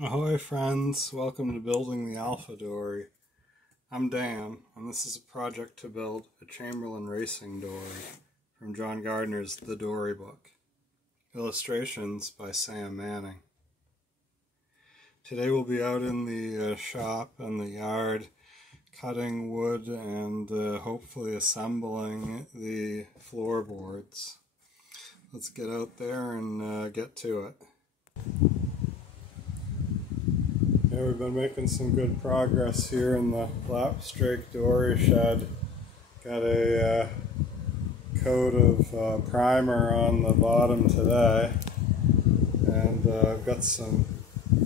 Ahoy friends, welcome to Building the Alpha Dory. I'm Dan, and this is a project to build a Chamberlain racing dory from John Gardner's The Dory Book. Illustrations by Sam Manning. Today we'll be out in the shop and the yard cutting wood and hopefully assembling the floorboards. Let's get out there and get to it. Yeah, we've been making some good progress here in the Lapstrake dory shed. Got a coat of primer on the bottom today, and I've got some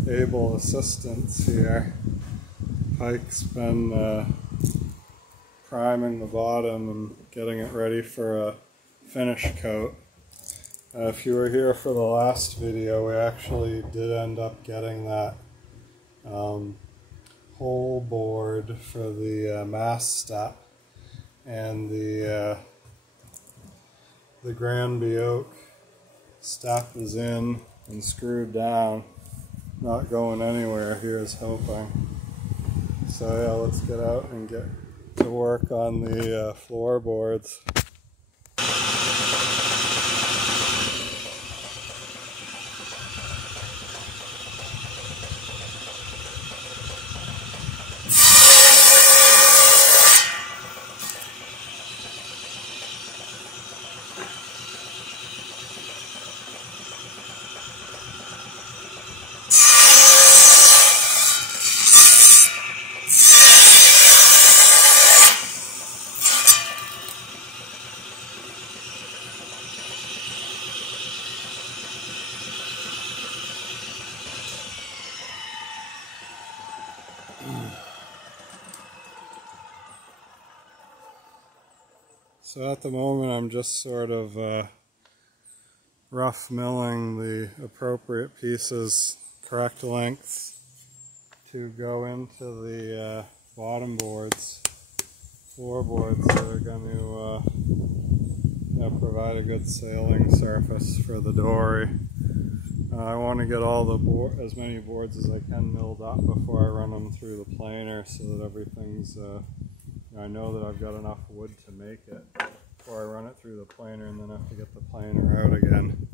able assistants here. Pike's been priming the bottom and getting it ready for a finish coat. If you were here for the last video, we actually did end up getting that hole board for the mast step, and the Granby Oak step is in and screwed down, not going anywhere. Here's hoping. So yeah, let's get out and get to work on the floorboards. So at the moment I'm just sort of rough milling the appropriate pieces, correct lengths, to go into the bottom boards, floorboards that are going to provide a good sailing surface for the dory. I want to get all the as many boards as I can milled up before I run them through the planer, so that everything's I know that I've got enough wood to make it before I run it through the planer and then have to get the planer out again.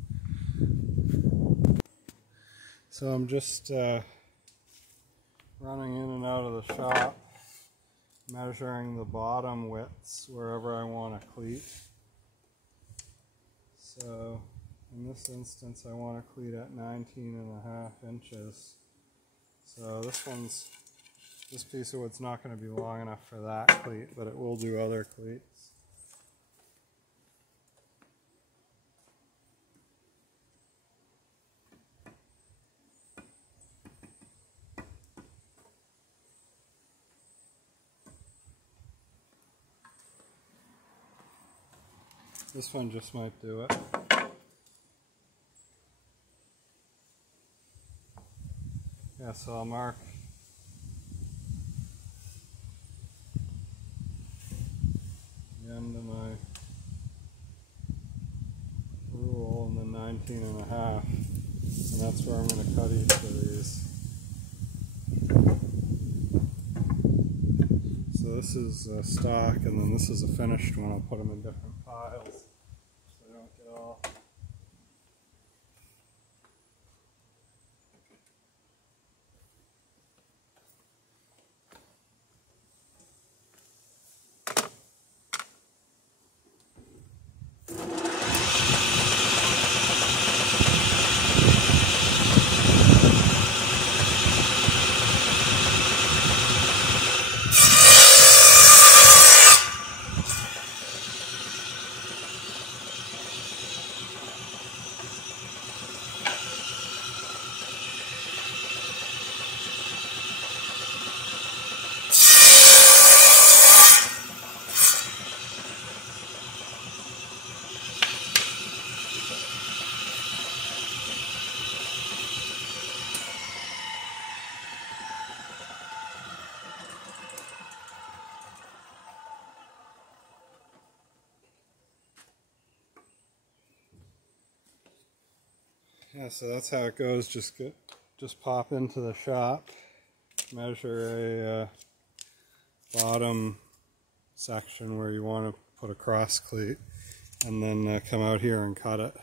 So I'm just running in and out of the shop, measuring the bottom widths wherever I want a cleat. So in this instance I want a cleat at 19.5 inches. So this piece of wood's not going to be long enough for that cleat, but it will do other cleats. This one just might do it. Yeah, so I'll mark the end of my rule and then 19.5, and that's where I'm going to cut each of these. So this is stock, and then this is a finished one. I'll put them in different piles so I don't get all. Yeah, so that's how it goes. Just just pop into the shop, measure a bottom section where you want to put a cross cleat, and then come out here and cut it.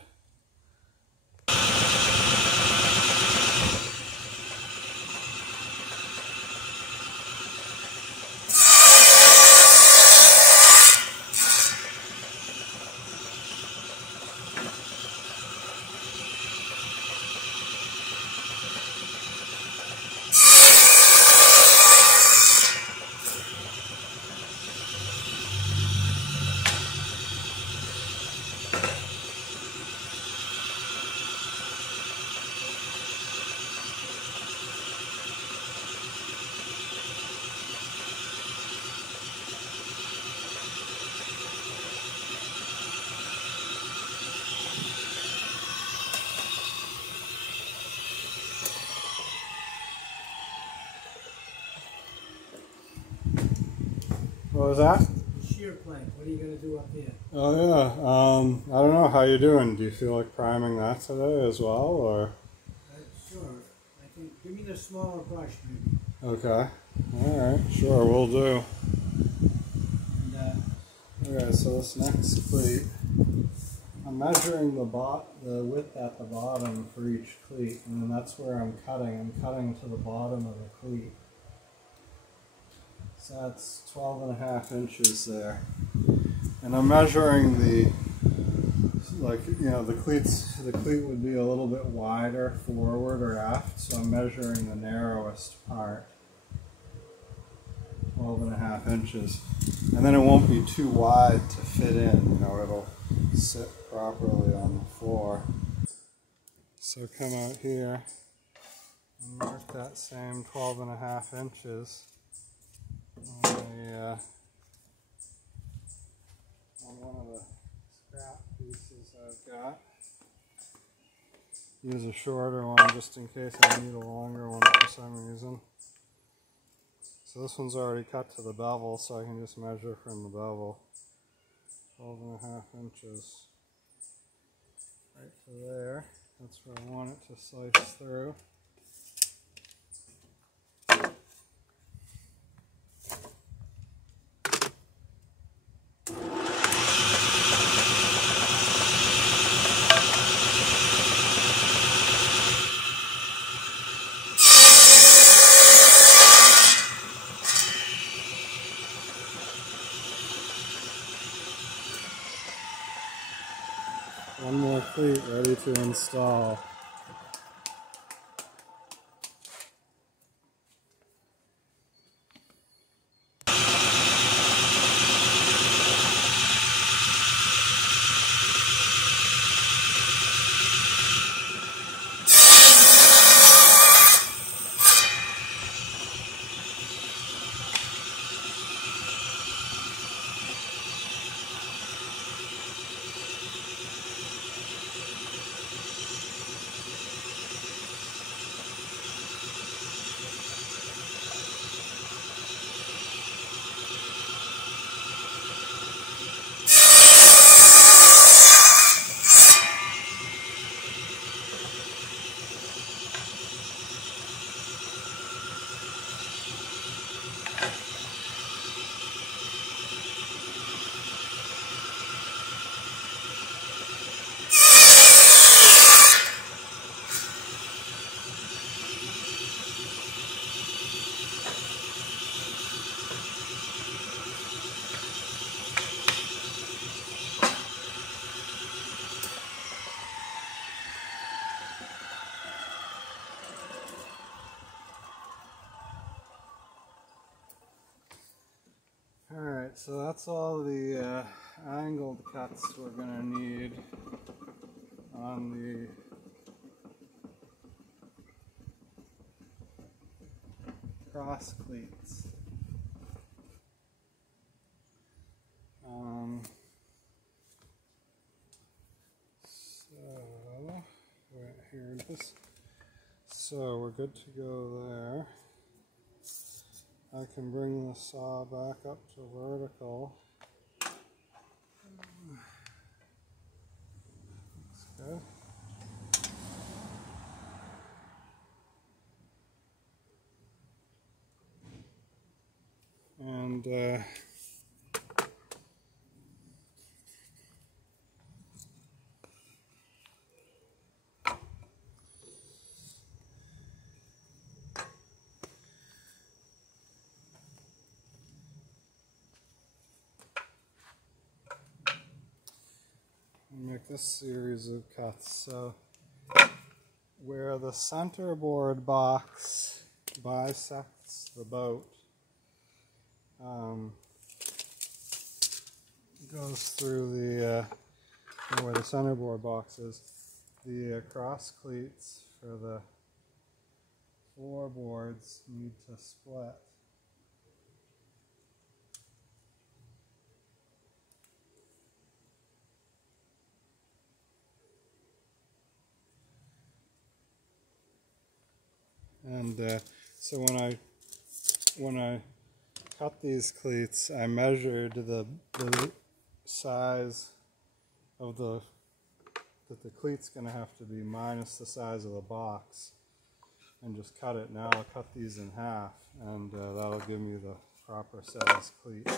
What was that? The shear plank. What are you going to do up here? Oh yeah. I don't know. How you doing? Do you feel like priming that today as well, or? Sure. I think. Give me the smaller brush, maybe. Okay. All right. Sure, we'll do. And, Okay. So this next cleat, I'm measuring the width at the bottom for each cleat, and then that's where I'm cutting. I'm cutting to the bottom of the cleat. So that's 12.5 inches there. And I'm measuring the cleat would be a little bit wider forward or aft, so I'm measuring the narrowest part, 12.5 inches. And then it won't be too wide to fit in, it'll sit properly on the floor. So come out here and mark that same 12.5 inches. On one of the scrap pieces I've got. Use a shorter one just in case I need a longer one for some reason. So this one's already cut to the bevel, so I can just measure from the bevel. 12.5 inches. Right to there. That's where I want it to slice through. One more cleat ready to install. Alright, so that's all the angled cuts we're going to need on the cross cleats. So we're good to go there. I can bring the saw back up to vertical. That's good. And make this series of cuts. So where the centerboard box bisects the boat, goes through the where the centerboard box is, the cross cleats for the floorboards need to split. And so when I cut these cleats, I measured the size of that the cleat's going to have to be minus the size of the box, and just cut it. Now I'll cut these in half, and that'll give me the proper size cleat.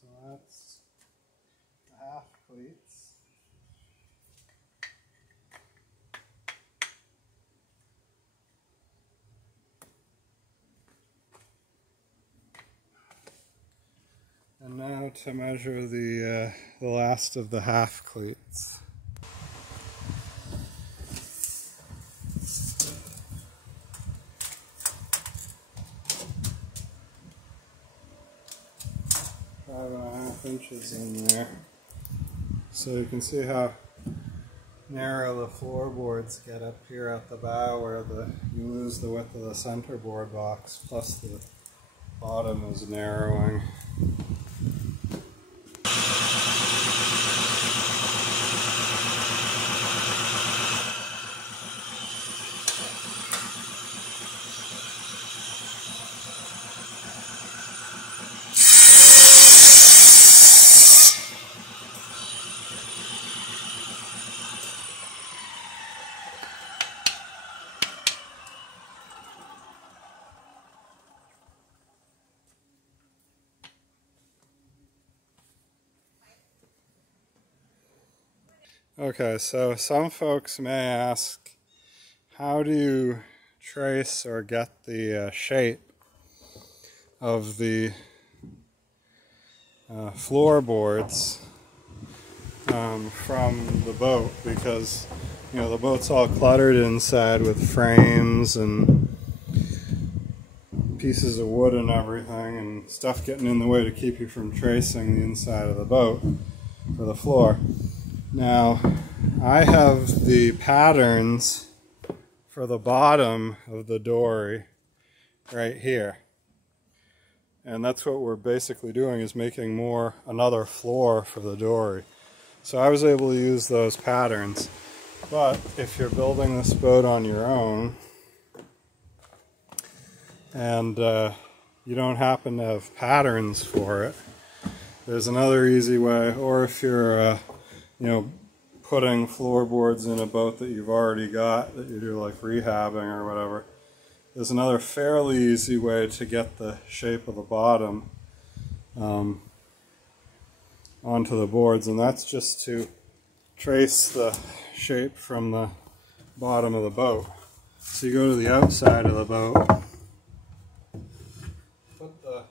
So that's the half cleats. And now to measure the last of the half cleats. Five and a half inches in there. So you can see how narrow the floorboards get up here at the bow, where you lose the width of the centerboard box, plus the bottom is narrowing. Okay, so some folks may ask, how do you trace or get the shape of the floorboards from the boat? Because, you know, the boat's all cluttered inside with frames and pieces of wood and everything, and stuff getting in the way to keep you from tracing the inside of the boat for the floor. Now, I have the patterns for the bottom of the dory right here. And that's what we're basically doing, is making another floor for the dory. So I was able to use those patterns. But if you're building this boat on your own, and you don't happen to have patterns for it, there's another easy way. Or if you're you know, putting floorboards in a boat that you've already got, that you do like rehabbing or whatever, there's another fairly easy way to get the shape of the bottom onto the boards, and that's just to trace the shape from the bottom of the boat. So you go to the outside of the boat, put the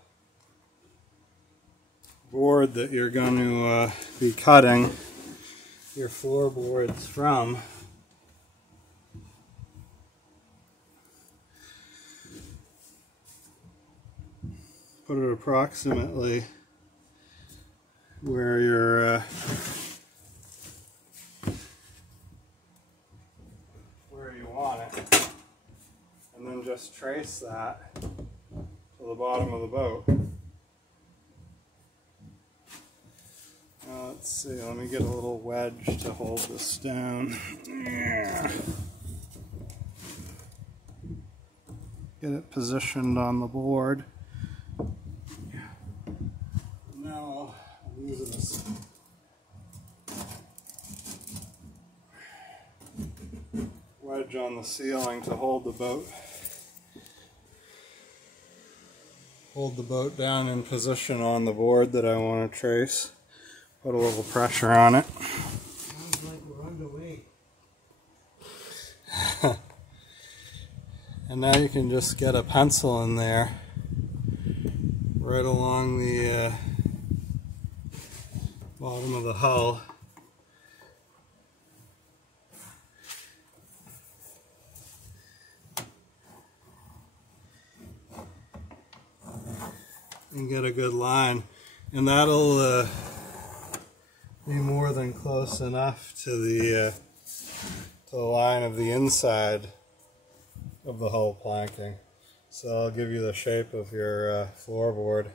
board that you're going to be cutting your floorboards from, put it approximately where where you want it, and then just trace that to the bottom of the boat. Let's see, let me get a little wedge to hold this down. Yeah. Get it positioned on the board. Now I'll use this wedge on the ceiling to hold the boat. Hold the boat down in position on the board that I want to trace. Put a little pressure on it. Sounds like we're underway. And now you can just get a pencil in there right along the bottom of the hull. And get a good line. And that'll be more than close enough to the line of the inside of the hull planking. So I'll give you the shape of your floorboard.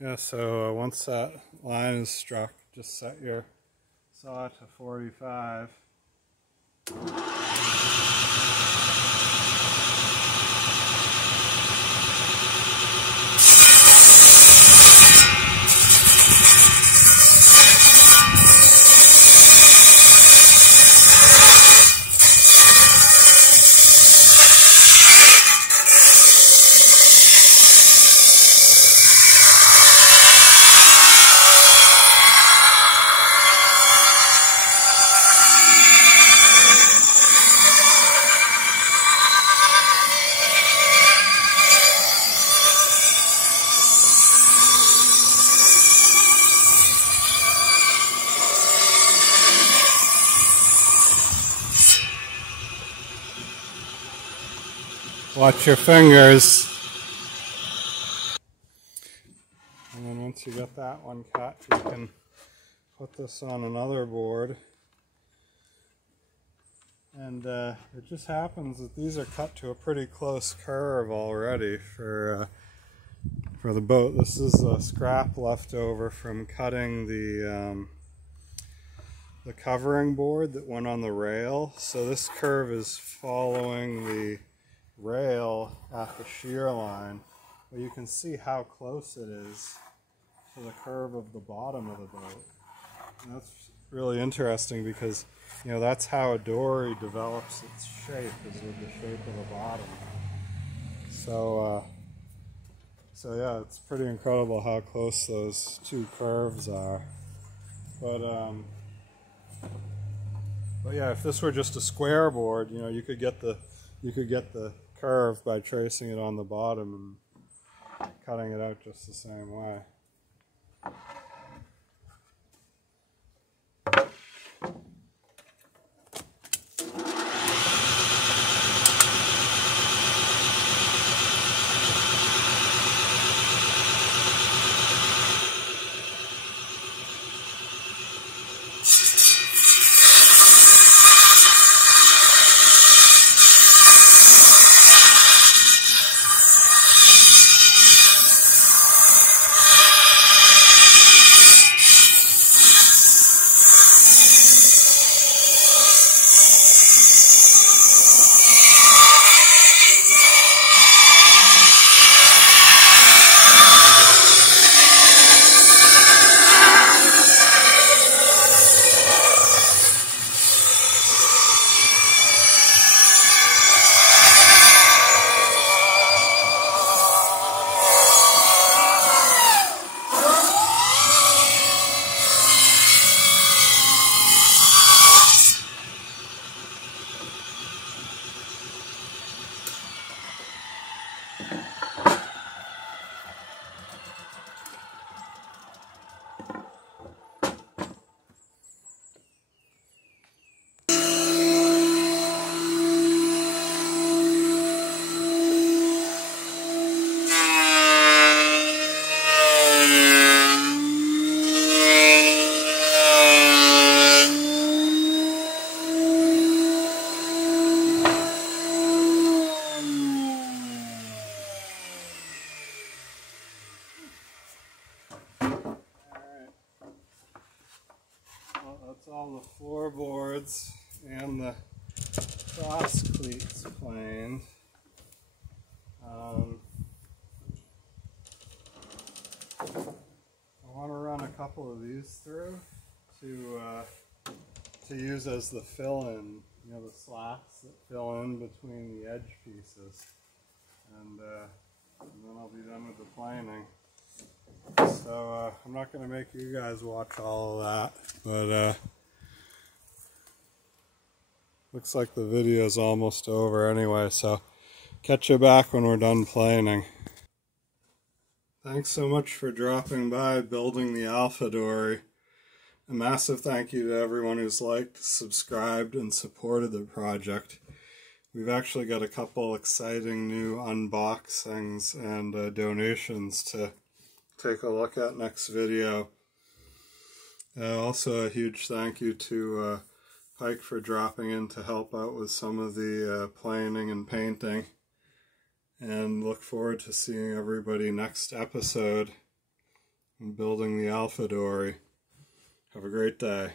Yeah, so once that line is struck, just set your saw to 45. Watch your fingers. And then once you get that one cut, you can put this on another board. And it just happens that these are cut to a pretty close curve already for the boat. This is a scrap left over from cutting the covering board that went on the rail. So this curve is following the rail at the shear line, but you can see how close it is to the curve of the bottom of the boat. And that's really interesting because, you know, that's how a dory develops its shape, is with the shape of the bottom. So yeah, it's pretty incredible how close those two curves are. But yeah, if this were just a square board, you know, you could get the curve by tracing it on the bottom and cutting it out just the same way. all the floorboards and the cross cleats planed. I want to run a couple of these through to use as the fill-in, you know, the slats that fill in between the edge pieces, and then I'll be done with the planing. So I'm not going to make you guys watch all of that, but looks like the video is almost over anyway, so catch you back when we're done planing. Thanks so much for dropping by building the Alpha Dory. A massive thank you to everyone who's liked, subscribed, and supported the project. We've actually got a couple exciting new unboxings and donations to take a look at next video. Also a huge thank you to Pike for dropping in to help out with some of the planing and painting. And look forward to seeing everybody next episode in building the Alpha Dory. Have a great day.